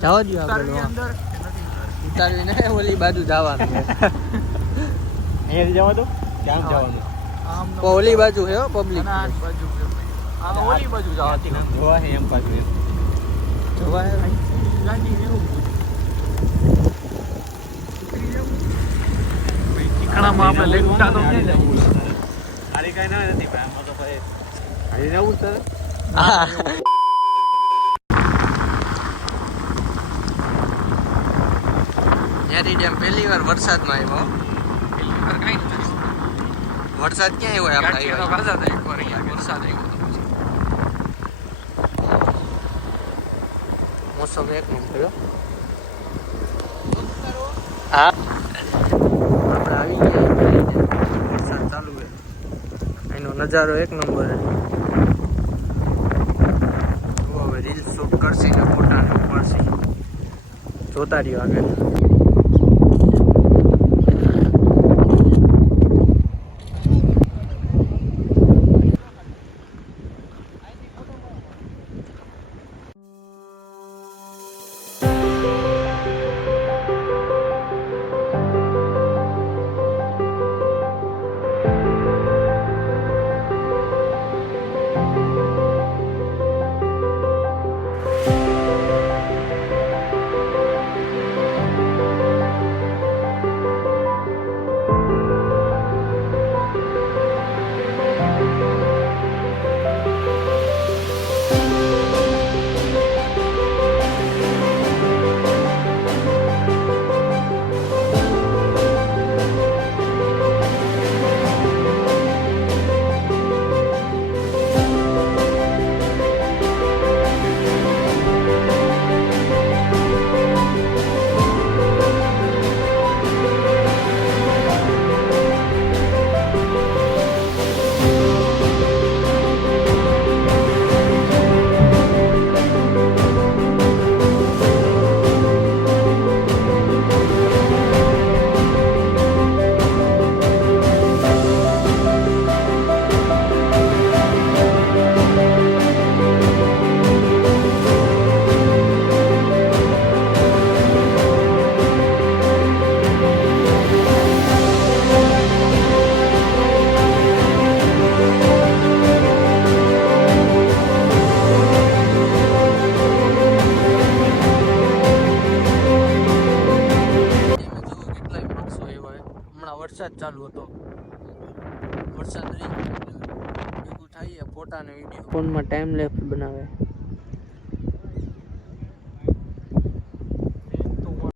જવા દો આગળ ઉતારવી ને ઓલી બાજુ જવાનું અહીંયા જવા દો ક્યાં જવાનું ઓલી બાજુ હે પબ્લિક ઓલી બાજુ જવાતી જોવા હે એમ પાછું જોવા હે ઠીકાણામાં આપણે લઈ ઉઠા તો ક્યાં જવું હારી કઈ ના નથી પણ આમાં તો ભાઈ હારી જવું સર હા નેરી ડેમ પહેલી વાર વરસાદમાં આવ્યો પહેલી વાર કઈ નથી વરસાદ ક્યાં આવ્યો આપણે વરસાદ આવ્યો વરસાદ આવ્યો મોસમ એક નંબર હા આપણે આવી ગયા વરસાદ ચાલુ છે એનો નજારો એક નંબર છે હવે રીલ શૂટ કરશે ને ફોટા ને ઉપાડશે જોતા રહ્યો આગળ વરસાદ ચાલુ હતો વરસાદ ભેગું થાય ફોટા ને વિડીયો ફોનમાં ટાઈમ લેપ્સ બનાવે